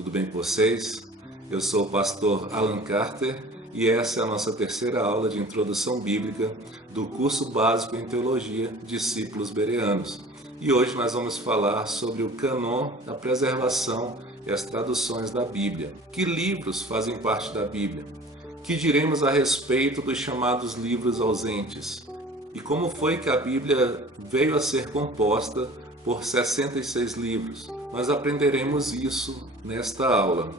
tudo bem com vocês? Eu sou o pastor Alan Carter e essa é a nossa terceira aula de introdução bíblica do curso básico em teologia Discípulos Bereanos. E hoje nós vamos falar sobre o cânon, a preservação e as traduções da Bíblia. Que livros fazem parte da Bíblia? Que diremos a respeito dos chamados livros ausentes? E como foi que a Bíblia veio a ser composta por 66 livros? Nós aprenderemos isso nesta aula.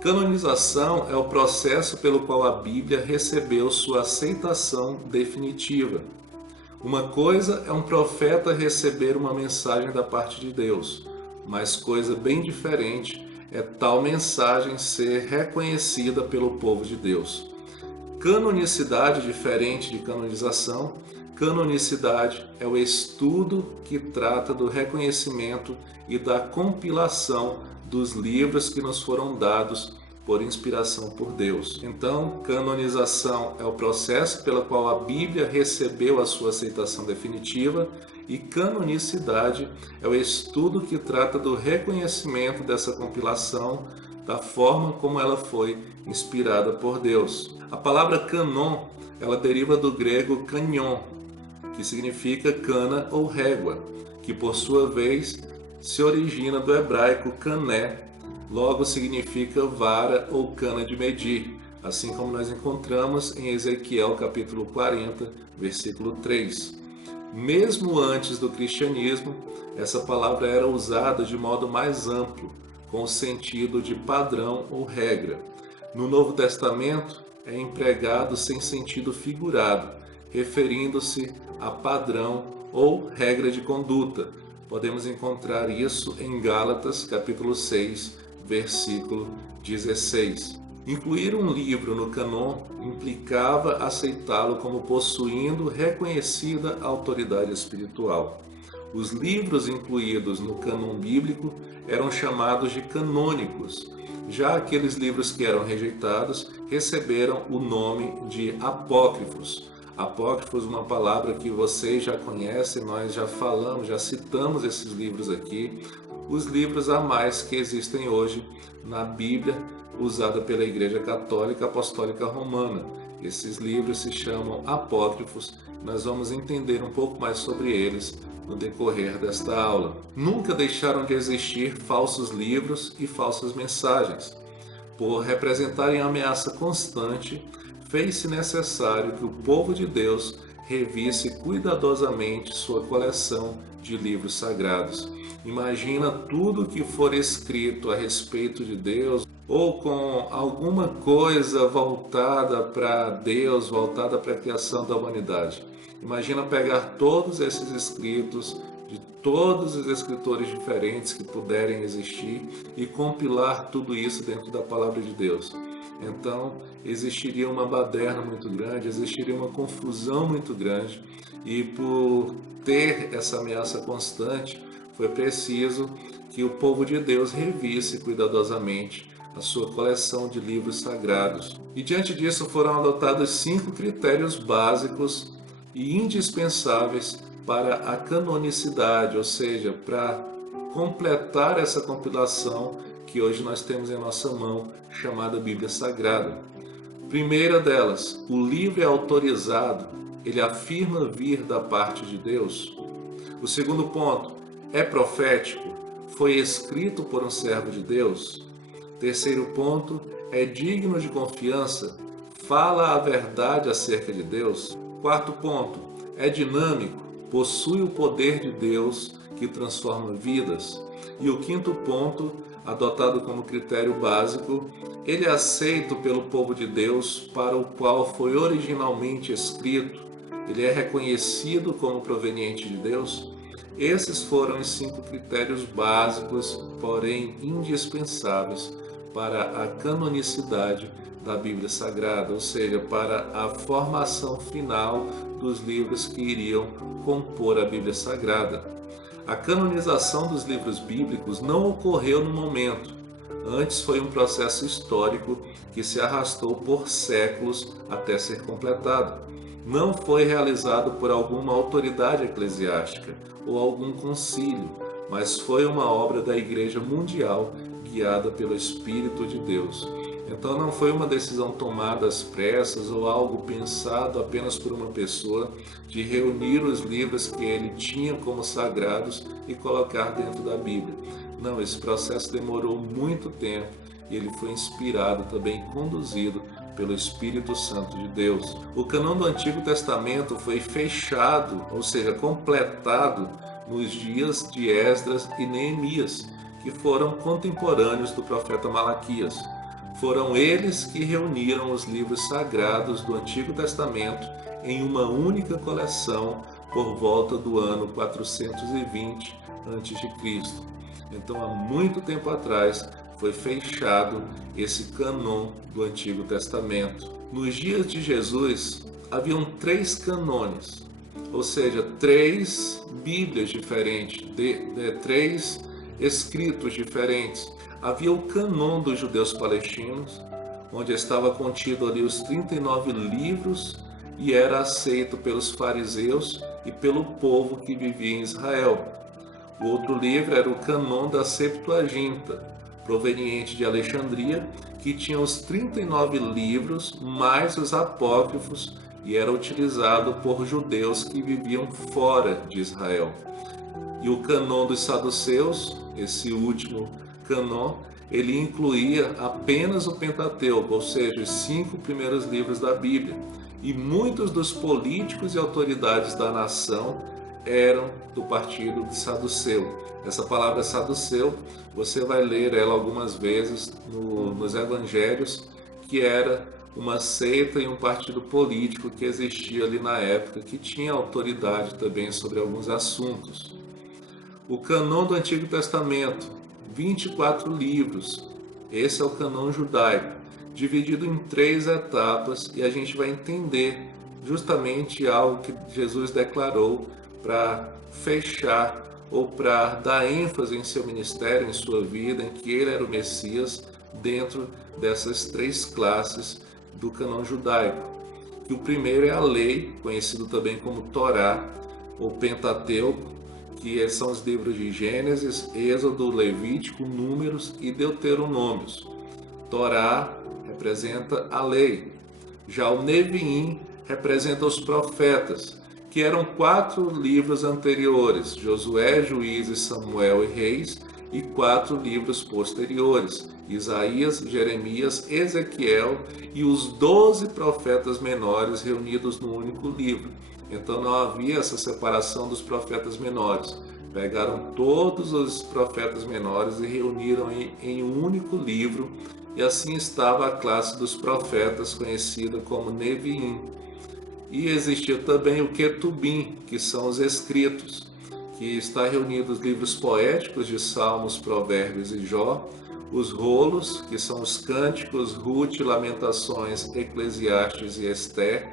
Canonização é o processo pelo qual a Bíblia recebeu sua aceitação definitiva. Uma coisa é um profeta receber uma mensagem da parte de Deus, mas coisa bem diferente é tal mensagem ser reconhecida pelo povo de Deus. Canonicidade diferente de canonização. Canonicidade é o estudo que trata do reconhecimento e da compilação dos livros que nos foram dados por inspiração por Deus. Então, canonização é o processo pelo qual a Bíblia recebeu a sua aceitação definitiva e canonicidade é o estudo que trata do reconhecimento dessa compilação, da forma como ela foi inspirada por Deus. A palavra canon, ela deriva do grego kanion, que significa cana ou régua, que por sua vez se origina do hebraico kané, logo significa vara ou cana de medir, assim como nós encontramos em Ezequiel capítulo 40, versículo 3. Mesmo antes do cristianismo, essa palavra era usada de modo mais amplo, com o sentido de padrão ou regra. No Novo Testamento, é empregado sem sentido figurado, referindo-se a padrão ou regra de conduta. Podemos encontrar isso em Gálatas, capítulo 6, versículo 16. Incluir um livro no cânon implicava aceitá-lo como possuindo reconhecida autoridade espiritual. Os livros incluídos no cânon bíblico eram chamados de canônicos. Já aqueles livros que eram rejeitados receberam o nome de apócrifos. Apócrifos, uma palavra que vocês já conhecem, nós já falamos, já citamos esses livros aqui. Os livros a mais que existem hoje na Bíblia, usada pela Igreja Católica Apostólica Romana. Esses livros se chamam apócrifos. Nós vamos entender um pouco mais sobre eles no decorrer desta aula. Nunca deixaram de existir falsos livros e falsas mensagens. Por representarem ameaça constante, fez-se necessário que o povo de Deus revisse cuidadosamente sua coleção de livros sagrados. Imagina tudo que for escrito a respeito de Deus ou com alguma coisa voltada para Deus, voltada para a criação da humanidade. Imagina pegar todos esses escritos de todos os escritores diferentes que puderem existir e compilar tudo isso dentro da palavra de Deus. Então, existiria uma baderna muito grande, existiria uma confusão muito grande e por ter essa ameaça constante, foi preciso que o povo de Deus revisse cuidadosamente a sua coleção de livros sagrados. E diante disso foram adotados 5 critérios básicos e indispensáveis para a canonicidade, ou seja, para completar essa compilação que hoje nós temos em nossa mão, chamada Bíblia Sagrada. Primeira delas, o livro é autorizado, ele afirma vir da parte de Deus. O segundo ponto, é profético, foi escrito por um servo de Deus. Terceiro ponto, é digno de confiança, fala a verdade acerca de Deus. Quarto ponto, é dinâmico, possui o poder de Deus que transforma vidas. E o quinto ponto, adotado como critério básico, ele é aceito pelo povo de Deus para o qual foi originalmente escrito. Ele é reconhecido como proveniente de Deus. Esses foram os 5 critérios básicos, porém indispensáveis para a canonicidade da Bíblia Sagrada, ou seja, para a formação final dos livros que iriam compor a Bíblia Sagrada. A canonização dos livros bíblicos não ocorreu no momento. Antes foi um processo histórico que se arrastou por séculos até ser completado. Não foi realizado por alguma autoridade eclesiástica ou algum concílio, mas foi uma obra da Igreja Mundial guiada pelo Espírito de Deus. Então não foi uma decisão tomada às pressas ou algo pensado apenas por uma pessoa de reunir os livros que ele tinha como sagrados e colocar dentro da Bíblia. Não, esse processo demorou muito tempo e ele foi inspirado, também conduzido pelo Espírito Santo de Deus. O cânon do Antigo Testamento foi fechado, ou seja, completado nos dias de Esdras e Neemias, que foram contemporâneos do profeta Malaquias. Foram eles que reuniram os livros sagrados do Antigo Testamento em uma única coleção por volta do ano 420 a.C. Então, há muito tempo atrás, foi fechado esse cânon do Antigo Testamento. Nos dias de Jesus, haviam 3 canones, ou seja, 3 Bíblias diferentes, 3 escritos diferentes. Havia o cânon dos judeus palestinos, onde estava contido ali os 39 livros e era aceito pelos fariseus e pelo povo que vivia em Israel. O outro livro era o cânon da Septuaginta, proveniente de Alexandria, que tinha os 39 livros mais os apócrifos e era utilizado por judeus que viviam fora de Israel. E o cânon dos saduceus, esse último cânon, ele incluía apenas o Pentateuco, ou seja, os 5 primeiros livros da Bíblia. E muitos dos políticos e autoridades da nação eram do partido de Saduceu. Essa palavra saduceu, você vai ler ela algumas vezes nos evangelhos, que era uma seita e um partido político que existia ali na época, que tinha autoridade também sobre alguns assuntos. O cânon do Antigo Testamento, 24 livros. Esse é o cânon judaico, dividido em 3 etapas, e a gente vai entender justamente algo que Jesus declarou para fechar ou para dar ênfase em seu ministério, em sua vida, em que ele era o Messias, dentro dessas 3 classes do cânon judaico. E o primeiro é a lei, conhecido também como Torá, ou Pentateuco, que são os livros de Gênesis, Êxodo, Levítico, Números e Deuteronômios. Torá representa a lei. Já o Neviim representa os profetas, que eram 4 livros anteriores, Josué, Juízes, Samuel e Reis, e 4 livros posteriores, Isaías, Jeremias, Ezequiel e os 12 profetas menores reunidos no único livro. Então não havia essa separação dos profetas menores. Pegaram todos os profetas menores e reuniram em um único livro, e assim estava a classe dos profetas, conhecida como Neviim. E existia também o Ketubim, que são os escritos, que está reunido os livros poéticos de Salmos, Provérbios e Jó, os rolos, que são os cânticos, Ruth, Lamentações, Eclesiastes e Ester,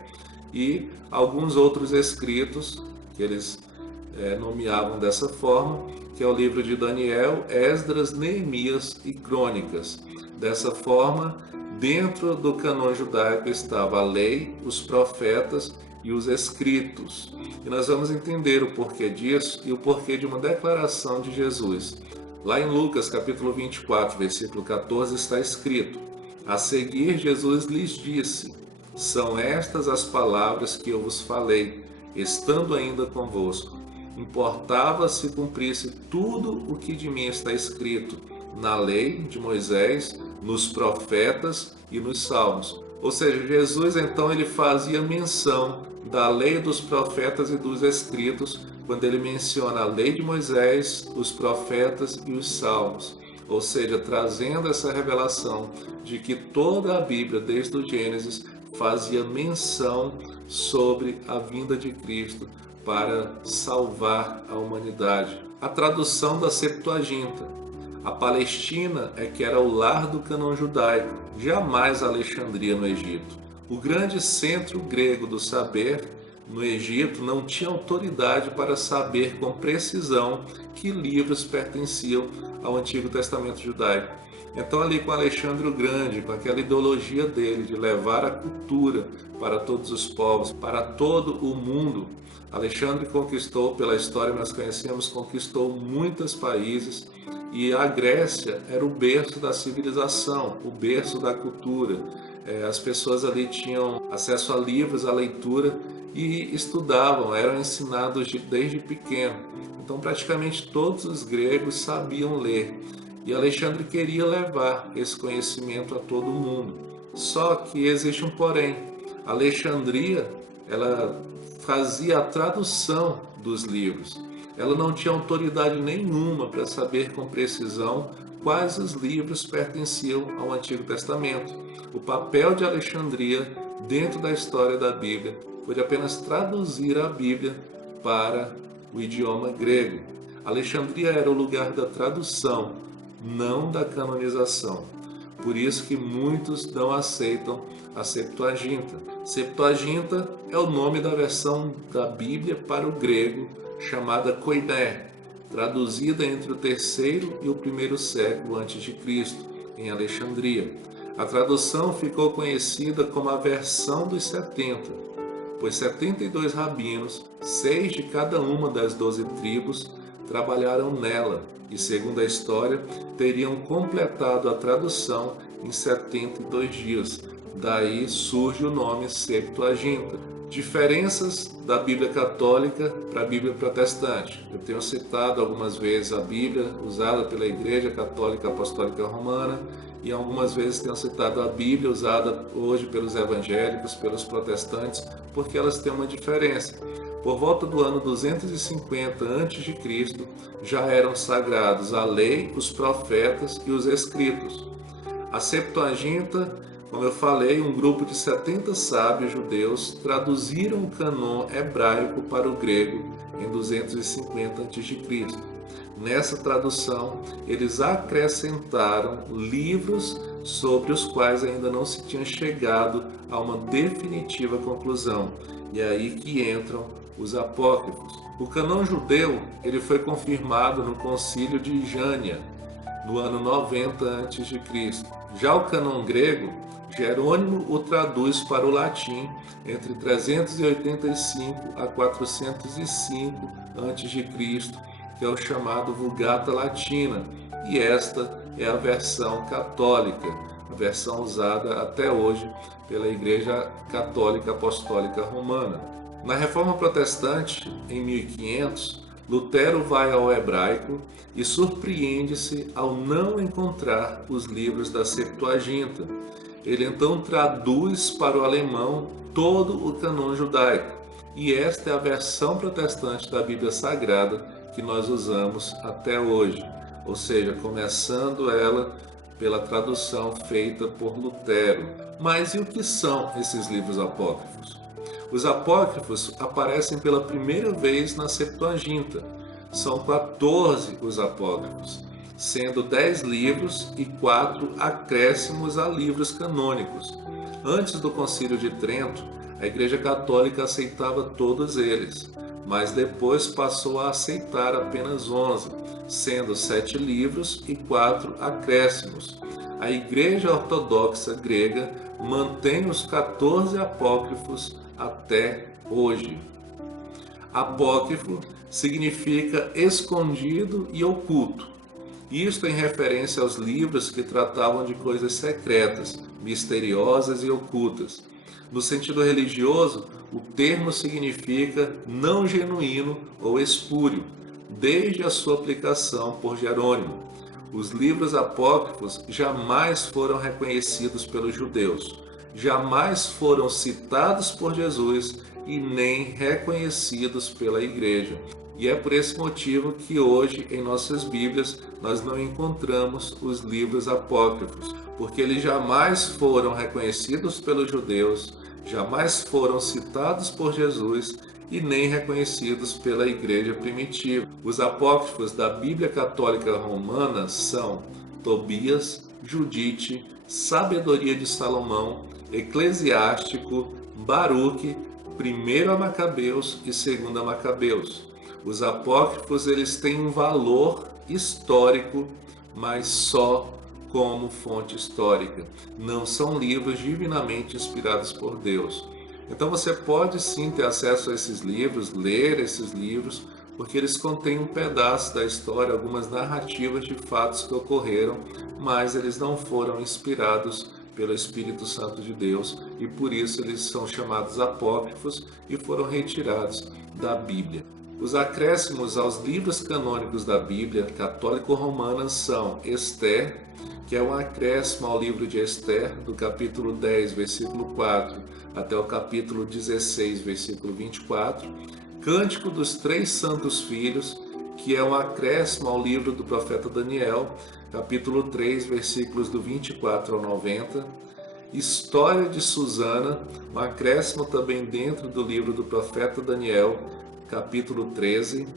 e alguns outros escritos que eles nomeavam dessa forma, que é o livro de Daniel, Esdras, Neemias e Crônicas. Dessa forma, dentro do cânon judaico estava a lei, os profetas e os escritos. E nós vamos entender o porquê disso e o porquê de uma declaração de Jesus. Lá em Lucas, capítulo 24, versículo 14, está escrito: a seguir, Jesus lhes disse: são estas as palavras que eu vos falei, estando ainda convosco. Importava se cumprisse tudo o que de mim está escrito na lei de Moisés, nos profetas e nos salmos. Ou seja, Jesus então ele fazia menção da lei, dos profetas e dos escritos quando ele menciona a lei de Moisés, os profetas e os salmos. Ou seja, trazendo essa revelação de que toda a Bíblia, desde o Gênesis, fazia menção sobre a vinda de Cristo para salvar a humanidade. A tradução da Septuaginta. A Palestina é que era o lar do cânon judaico, jamais Alexandria no Egito. O grande centro grego do saber no Egito não tinha autoridade para saber com precisão que livros pertenciam ao Antigo Testamento judaico. Então ali com Alexandre o Grande, com aquela ideologia dele de levar a cultura para todos os povos, para todo o mundo, Alexandre conquistou, pela história nós conhecemos, conquistou muitos países E a Grécia era o berço da civilização, o berço da cultura. As pessoas ali tinham acesso a livros, a leitura e estudavam, eram ensinados desde pequeno. Então praticamente todos os gregos sabiam ler. E Alexandre queria levar esse conhecimento a todo mundo. Só que existe um porém. Alexandria, ela fazia a tradução dos livros. Ela não tinha autoridade nenhuma para saber com precisão quais os livros pertenciam ao Antigo Testamento. O papel de Alexandria dentro da história da Bíblia foi de apenas traduzir a Bíblia para o idioma grego. Alexandria era o lugar da tradução, não da canonização. Por isso que muitos não aceitam a Septuaginta. Septuaginta é o nome da versão da Bíblia para o grego, chamada Koiné, traduzida entre o terceiro e o primeiro século antes de Cristo, em Alexandria. A tradução ficou conhecida como a versão dos 70, pois 72 rabinos, 6 de cada uma das 12 tribos, trabalharam nela e, segundo a história, teriam completado a tradução em 72 dias. Daí surge o nome Septuaginta. Diferenças da Bíblia Católica para a Bíblia Protestante. Eu tenho citado algumas vezes a Bíblia usada pela Igreja Católica Apostólica Romana e algumas vezes tenho citado a Bíblia usada hoje pelos evangélicos, pelos protestantes, porque elas têm uma diferença. Por volta do ano 250 a.C., já eram sagrados a lei, os profetas e os escritos. A Septuaginta, como eu falei, um grupo de 70 sábios judeus traduziram o cânon hebraico para o grego em 250 a.C. Nessa tradução, eles acrescentaram livros sobre os quais ainda não se tinha chegado a uma definitiva conclusão. E é aí que entram os apócrifos. O cânon judeu ele foi confirmado no Concílio de Jânia, no ano 90 a.C. Já o cânon grego, Jerônimo o traduz para o latim entre 385 a 405 a.C., que é o chamado Vulgata Latina, e esta é a versão católica, a versão usada até hoje pela Igreja Católica Apostólica Romana. Na Reforma Protestante, em 1500, Lutero vai ao hebraico e surpreende-se ao não encontrar os livros da Septuaginta. Ele então traduz para o alemão todo o cânon judaico, e esta é a versão protestante da Bíblia Sagrada que nós usamos até hoje, ou seja, começando ela pela tradução feita por Lutero. Mas e o que são esses livros apócrifos? Os apócrifos aparecem pela primeira vez na Septuaginta. São 14 os apócrifos, sendo 10 livros e 4 acréscimos a livros canônicos. Antes do Concílio de Trento, a Igreja Católica aceitava todos eles, mas depois passou a aceitar apenas 11, sendo 7 livros e 4 acréscimos. A Igreja Ortodoxa grega mantém os 14 apócrifos até hoje. Apócrifo significa escondido e oculto. Isto em referência aos livros que tratavam de coisas secretas, misteriosas e ocultas. No sentido religioso, o termo significa não genuíno ou espúrio, desde a sua aplicação por Jerônimo. Os livros apócrifos jamais foram reconhecidos pelos judeus, jamais foram citados por Jesus e nem reconhecidos pela Igreja. E é por esse motivo que hoje em nossas Bíblias nós não encontramos os livros apócrifos, porque eles jamais foram reconhecidos pelos judeus, jamais foram citados por Jesus e nem reconhecidos pela Igreja primitiva. Os apócrifos da Bíblia Católica Romana são Tobias, Judite, Sabedoria de Salomão, Eclesiástico, Baruque, 1 Macabeus e 2 Macabeus. Os apócrifos eles têm um valor histórico, mas só como fonte histórica. Não são livros divinamente inspirados por Deus. Então você pode sim ter acesso a esses livros, ler esses livros, porque eles contêm um pedaço da história, algumas narrativas de fatos que ocorreram, mas eles não foram inspirados pelo Espírito Santo de Deus e por isso eles são chamados apócrifos e foram retirados da Bíblia. Os acréscimos aos livros canônicos da Bíblia católico-romana são Esther, que é um acréscimo ao livro de Esther, do capítulo 10, versículo 4, até o capítulo 16, versículo 24. Cântico dos Três Santos Filhos, que é um acréscimo ao livro do profeta Daniel, capítulo 3, versículos do 24 ao 90. História de Susana, um acréscimo também dentro do livro do profeta Daniel, capítulo 13.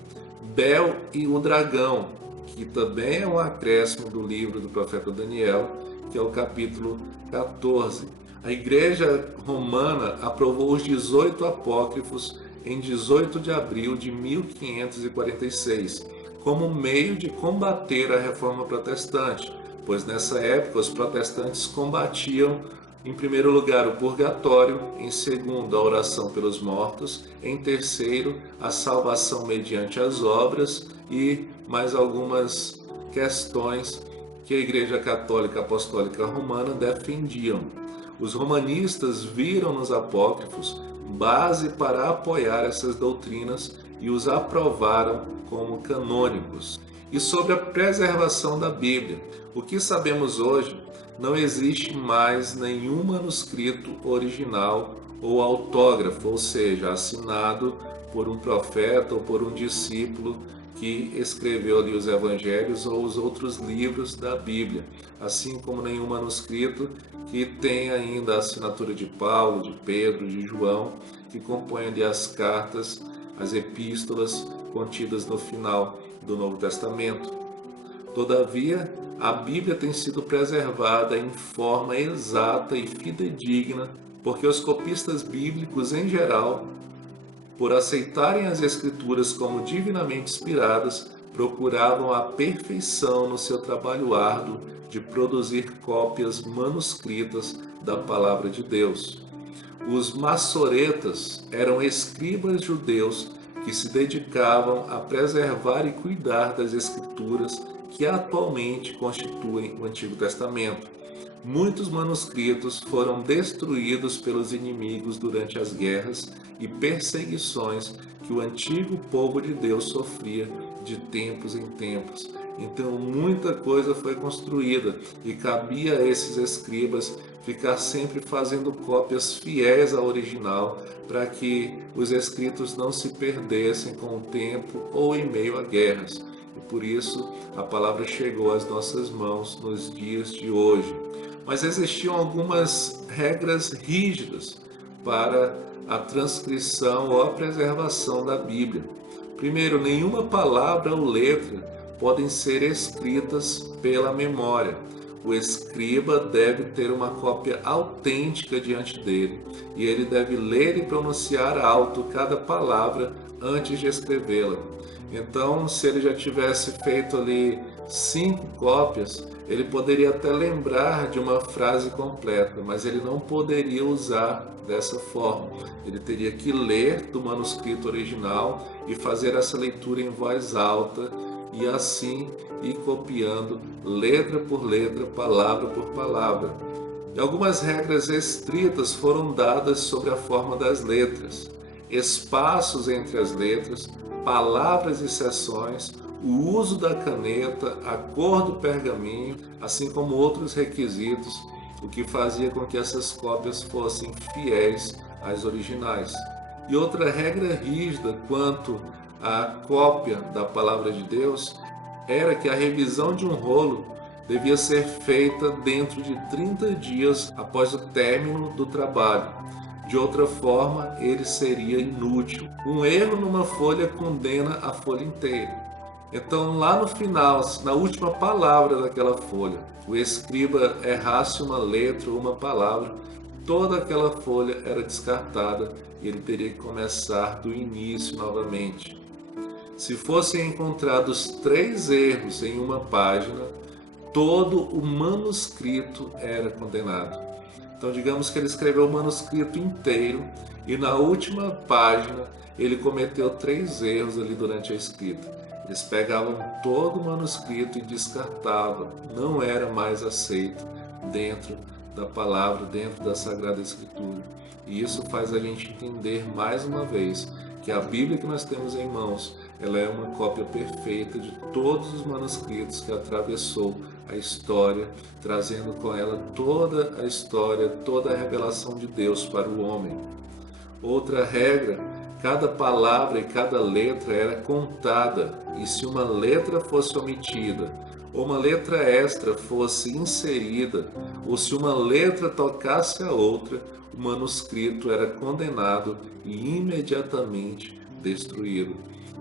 Bel e o Dragão, que também é um acréscimo do livro do profeta Daniel, que é o capítulo 14. A Igreja Romana aprovou os 18 apócrifos em 18 de abril de 1546, como meio de combater a Reforma Protestante, pois nessa época os protestantes combatiam, em primeiro lugar, o purgatório, em segundo, a oração pelos mortos, em terceiro, a salvação mediante as obras e mais algumas questões que a Igreja Católica Apostólica Romana defendiam. Os romanistas viram nos apócrifos base para apoiar essas doutrinas e os aprovaram como canônicos. E sobre a preservação da Bíblia, o que sabemos hoje, não existe mais nenhum manuscrito original ou autógrafo, ou seja, assinado por um profeta ou por um discípulo que escreveu ali os evangelhos ou os outros livros da Bíblia, assim como nenhum manuscrito que tem ainda a assinatura de Paulo, de Pedro, de João, que compõem ali as cartas, as epístolas contidas no final do Novo Testamento. Todavia, a Bíblia tem sido preservada em forma exata e fidedigna, porque os copistas bíblicos em geral, por aceitarem as Escrituras como divinamente inspiradas, procuravam a perfeição no seu trabalho árduo de produzir cópias manuscritas da Palavra de Deus. Os massoretas eram escribas judeus que se dedicavam a preservar e cuidar das Escrituras que atualmente constituem o Antigo Testamento. Muitos manuscritos foram destruídos pelos inimigos durante as guerras e perseguições que o antigo povo de Deus sofria de tempos em tempos. Então muita coisa foi construída e cabia a esses escribas ficar sempre fazendo cópias fiéis ao original para que os escritos não se perdessem com o tempo ou em meio a guerras. E por isso a palavra chegou às nossas mãos nos dias de hoje. Mas existiam algumas regras rígidas para a transcrição ou a preservação da Bíblia. Primeiro, nenhuma palavra ou letra podem ser escritas pela memória. O escriba deve ter uma cópia autêntica diante dele e ele deve ler e pronunciar alto cada palavra antes de escrevê-la. Então, se ele já tivesse feito ali 5 cópias, ele poderia até lembrar de uma frase completa, mas ele não poderia usar dessa forma. Ele teria que ler do manuscrito original e fazer essa leitura em voz alta e assim ir copiando letra por letra, palavra por palavra. E algumas regras estritas foram dadas sobre a forma das letras, espaços entre as letras, palavras e seções, o uso da caneta, a cor do pergaminho, assim como outros requisitos, o que fazia com que essas cópias fossem fiéis às originais. E outra regra rígida quanto à cópia da Palavra de Deus era que a revisão de um rolo devia ser feita dentro de 30 dias após o término do trabalho. De outra forma, ele seria inútil. Um erro numa folha condena a folha inteira. Então, lá no final, na última palavra daquela folha, o escriba errasse uma letra ou uma palavra, toda aquela folha era descartada e ele teria que começar do início novamente. Se fossem encontrados 3 erros em uma página, todo o manuscrito era condenado. Então, digamos que ele escreveu o manuscrito inteiro E na última página ele cometeu 3 erros ali durante a escrita. Eles pegavam todo o manuscrito e descartavam, não era mais aceito dentro da palavra, dentro da Sagrada Escritura. E isso faz a gente entender mais uma vez que a Bíblia que nós temos em mãos, ela é uma cópia perfeita de todos os manuscritos que atravessou a história, trazendo com ela toda a história, toda a revelação de Deus para o homem. Outra regra, cada palavra e cada letra era contada, e se uma letra fosse omitida, ou uma letra extra fosse inserida, ou se uma letra tocasse a outra, o manuscrito era condenado e imediatamente destruído.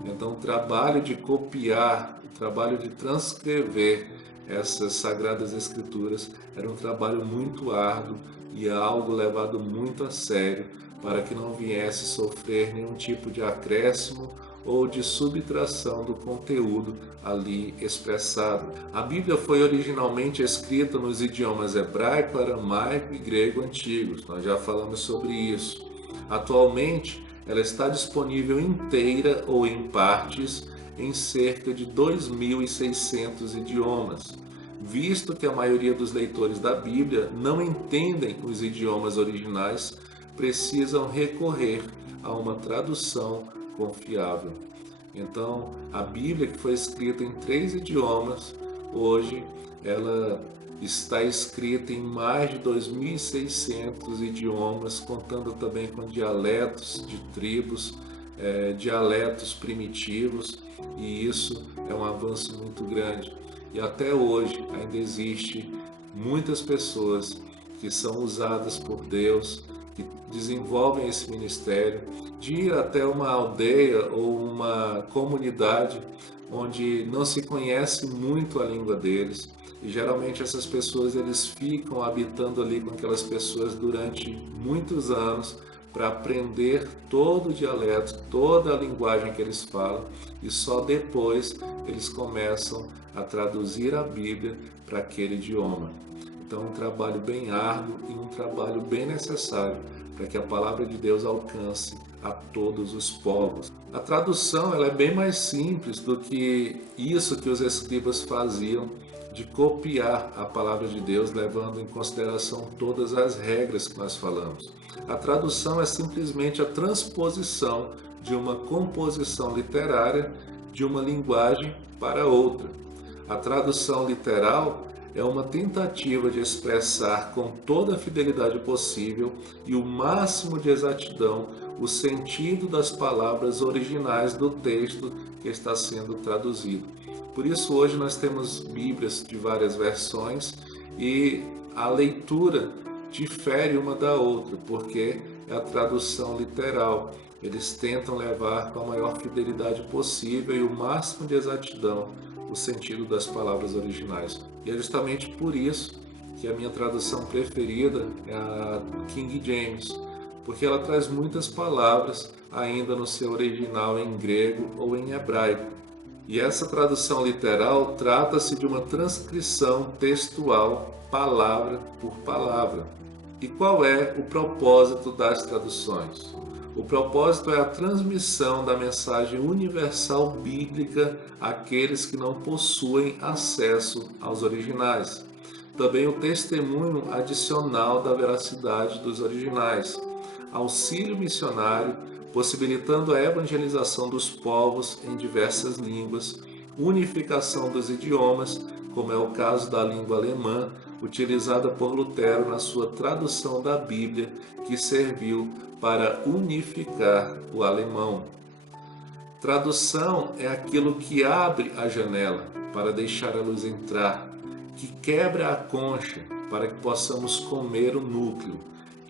Então, o trabalho de copiar, o trabalho de transcrever essas Sagradas Escrituras era um trabalho muito árduo e algo levado muito a sério, para que não viesse sofrer nenhum tipo de acréscimo ou de subtração do conteúdo ali expressado. A Bíblia foi originalmente escrita nos idiomas hebraico, aramaico e grego antigos. Nós já falamos sobre isso. Atualmente, ela está disponível inteira ou em partes em cerca de 2.600 idiomas. Visto que a maioria dos leitores da Bíblia não entendem os idiomas originais, precisam recorrer a uma tradução confiável. Então, a Bíblia, que foi escrita em 3 idiomas, hoje ela está escrita em mais de 2.600 idiomas, contando também com dialetos de tribos, dialetos primitivos, e isso é um avanço muito grande. E até hoje ainda existe muitas pessoas que são usadas por Deus, que desenvolvem esse ministério, de ir até uma aldeia ou uma comunidade onde não se conhece muito a língua deles, e geralmente essas pessoas eles ficam habitando ali com aquelas pessoas durante muitos anos para aprender todo o dialeto, toda a linguagem que eles falam, e só depois eles começam a traduzir a Bíblia para aquele idioma. Então, um trabalho bem árduo e um trabalho bem necessário para que a palavra de Deus alcance a todos os povos. A tradução ela é bem mais simples do que isso que os escribas faziam, de copiar a palavra de Deus, levando em consideração todas as regras que nós falamos. A tradução é simplesmente a transposição de uma composição literária de uma linguagem para outra. A tradução literal é uma tentativa de expressar com toda a fidelidade possível e o máximo de exatidão o sentido das palavras originais do texto que está sendo traduzido. Por isso hoje nós temos Bíblias de várias versões e a leitura difere uma da outra, porque é a tradução literal. Eles tentam levar com a maior fidelidade possível e o máximo de exatidão o sentido das palavras originais. E é justamente por isso que a minha tradução preferida é a King James, porque ela traz muitas palavras ainda no seu original em grego ou em hebraico. E essa tradução literal trata-se de uma transcrição textual, palavra por palavra. E qual é o propósito das traduções? O propósito é a transmissão da mensagem universal bíblica àqueles que não possuem acesso aos originais. Também o testemunho adicional da veracidade dos originais. Auxílio missionário, possibilitando a evangelização dos povos em diversas línguas, unificação dos idiomas, como é o caso da língua alemã, utilizada por Lutero na sua tradução da Bíblia, que serviu para unificar o alemão. Tradução é aquilo que abre a janela para deixar a luz entrar, que quebra a concha para que possamos comer o núcleo,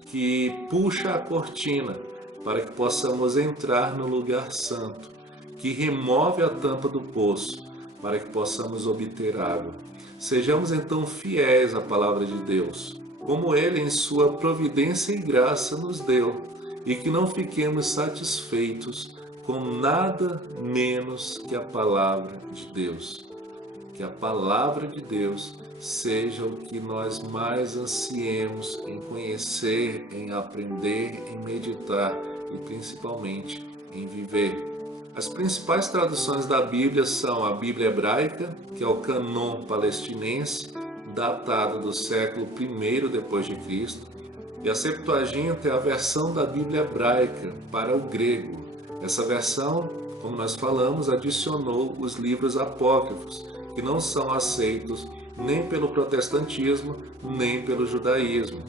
que puxa a cortina para que possamos entrar no lugar santo, que remove a tampa do poço para que possamos obter água. Sejamos então fiéis à palavra de Deus, como Ele em sua providência e graça nos deu, e que não fiquemos satisfeitos com nada menos que a palavra de Deus. Que que a palavra de Deus seja o que nós mais ansiemos em conhecer, em aprender, em meditar e principalmente em viver. As principais traduções da Bíblia são a Bíblia hebraica, que é o Cânon palestinense, datado do século I depois de Cristo, e a Septuaginta é a versão da Bíblia hebraica para o grego. Essa versão, como nós falamos, adicionou os livros apócrifos, que não são aceitos nem pelo protestantismo, nem pelo judaísmo.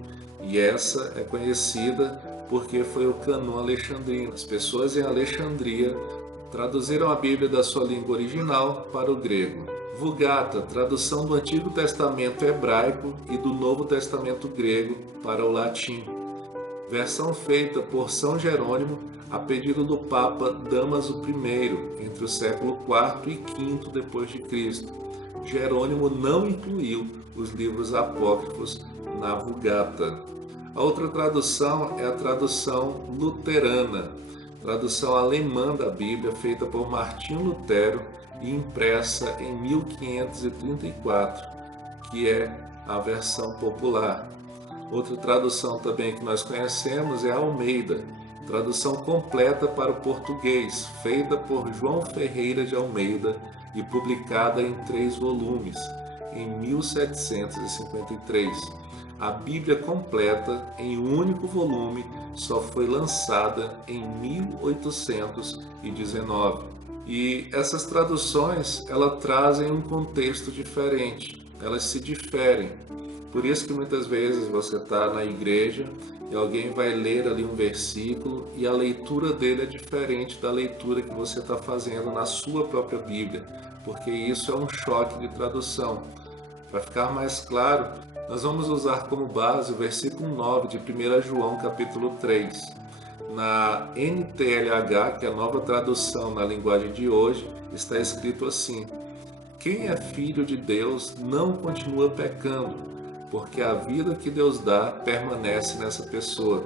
E essa é conhecida porque foi o Cânon alexandrino. As pessoas em Alexandria traduziram a Bíblia da sua língua original para o grego. Vulgata, tradução do Antigo Testamento hebraico e do Novo Testamento grego para o latim. Versão feita por São Jerônimo a pedido do Papa Dámaso I, entre o século IV e V depois de Cristo. Jerônimo não incluiu os livros apócrifos na Vulgata. A outra tradução é a tradução luterana, tradução alemã da Bíblia feita por Martinho Lutero e impressa em 1534, que é a versão popular. Outra tradução também que nós conhecemos é a Almeida, tradução completa para o português, feita por João Ferreira de Almeida e publicada em 3 volumes, em 1753. A Bíblia completa, em um único volume, só foi lançada em 1819. E essas traduções, elas trazem um contexto diferente, elas se diferem. Por isso que muitas vezes você está na igreja e alguém vai ler ali um versículo e a leitura dele é diferente da leitura que você está fazendo na sua própria Bíblia, porque isso é um choque de tradução. Para ficar mais claro, nós vamos usar como base o versículo 9 de 1 João capítulo 3. Na NTLH, que é a nova tradução na linguagem de hoje, está escrito assim: quem é filho de Deus não continua pecando, porque a vida que Deus dá permanece nessa pessoa,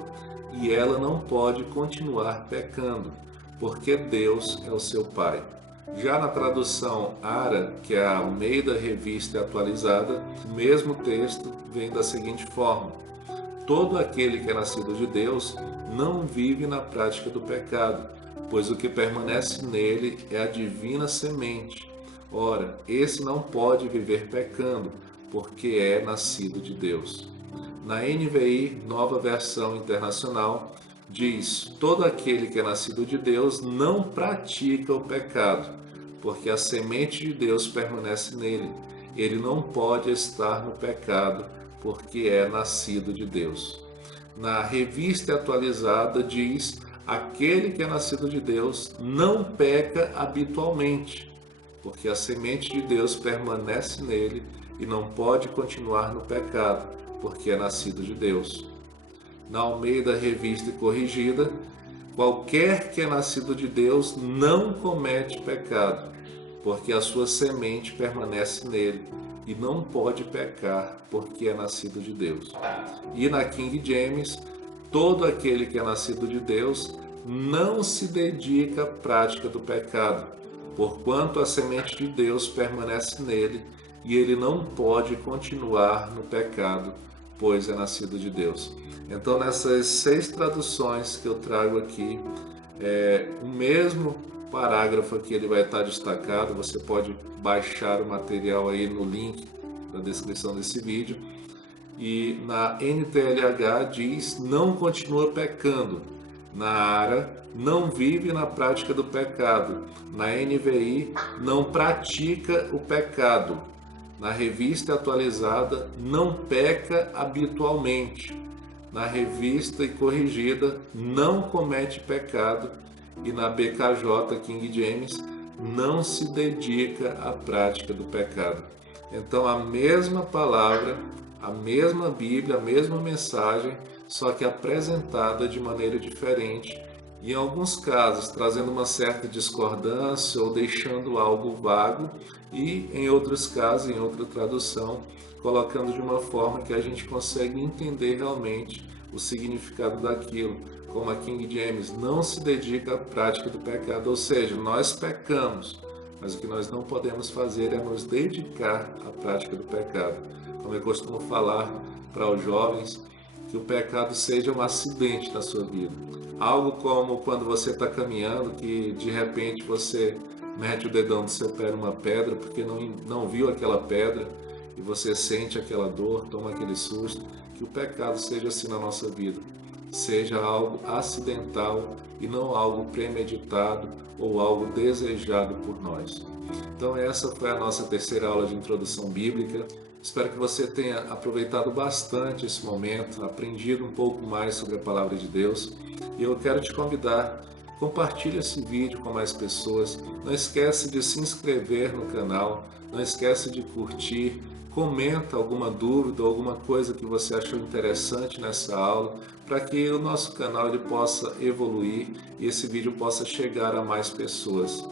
e ela não pode continuar pecando, porque Deus é o seu Pai. Já na tradução ARA, que é a Almeida Revista Atualizada, o mesmo texto vem da seguinte forma: todo aquele que é nascido de Deus não vive na prática do pecado, pois o que permanece nele é a divina semente. Ora, esse não pode viver pecando, porque é nascido de Deus. Na NVI, Nova Versão Internacional, diz: todo aquele que é nascido de Deus não pratica o pecado, porque a semente de Deus permanece nele. Ele não pode estar no pecado, porque é nascido de Deus. Na Revista Atualizada diz: aquele que é nascido de Deus não peca habitualmente, porque a semente de Deus permanece nele e não pode continuar no pecado, porque é nascido de Deus. Na Almeida Revista e Corrigida, qualquer que é nascido de Deus não comete pecado, porque a sua semente permanece nele e não pode pecar, porque é nascido de Deus. E na King James, todo aquele que é nascido de Deus não se dedica à prática do pecado, porquanto a semente de Deus permanece nele e ele não pode continuar no pecado, pois é nascido de Deus. Então, nessas 6 traduções que eu trago aqui, o mesmo parágrafo aqui ele vai estar destacado. Você pode baixar o material aí no link da descrição desse vídeo. E na NTLH diz: não continua pecando. Na ARA, não vive na prática do pecado. Na NVI, não pratica o pecado. Na Revista Atualizada, não peca habitualmente. Na Revista e Corrigida, não comete pecado. E na BKJ King James, não se dedica à prática do pecado. Então, a mesma palavra, a mesma Bíblia, a mesma mensagem, só que apresentada de maneira diferente, e em alguns casos trazendo uma certa discordância ou deixando algo vago, e em outros casos, em outra tradução, colocando de uma forma que a gente consegue entender realmente o significado daquilo. Como a King James, não se dedica à prática do pecado, ou seja, nós pecamos, mas o que nós não podemos fazer é nos dedicar à prática do pecado. Como eu costumo falar para os jovens, que o pecado seja um acidente na sua vida. Algo como quando você está caminhando, que de repente você mete o dedão do seu pé numa pedra porque não viu aquela pedra e você sente aquela dor, toma aquele susto. Que o pecado seja assim na nossa vida. Seja algo acidental e não algo premeditado ou algo desejado por nós. Então essa foi a nossa terceira aula de introdução bíblica. Espero que você tenha aproveitado bastante esse momento, aprendido um pouco mais sobre a palavra de Deus. E eu quero te convidar, compartilhe esse vídeo com mais pessoas. Não esquece de se inscrever no canal, não esquece de curtir, comenta alguma dúvida ou alguma coisa que você achou interessante nessa aula, para que o nosso canal ele possa evoluir e esse vídeo possa chegar a mais pessoas.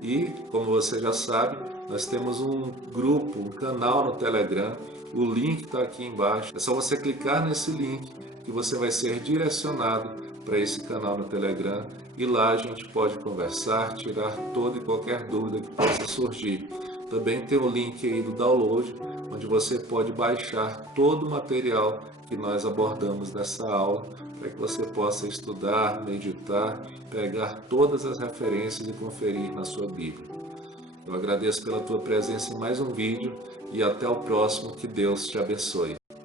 E, como você já sabe, nós temos um grupo, um canal no Telegram, o link está aqui embaixo. É só você clicar nesse link que você vai ser direcionado para esse canal no Telegram e lá a gente pode conversar, tirar toda e qualquer dúvida que possa surgir. Também tem o link aí do download, onde você pode baixar todo o material que nós abordamos nessa aula, para que você possa estudar, meditar, pegar todas as referências e conferir na sua Bíblia. Eu agradeço pela tua presença em mais um vídeo e até o próximo. Que Deus te abençoe.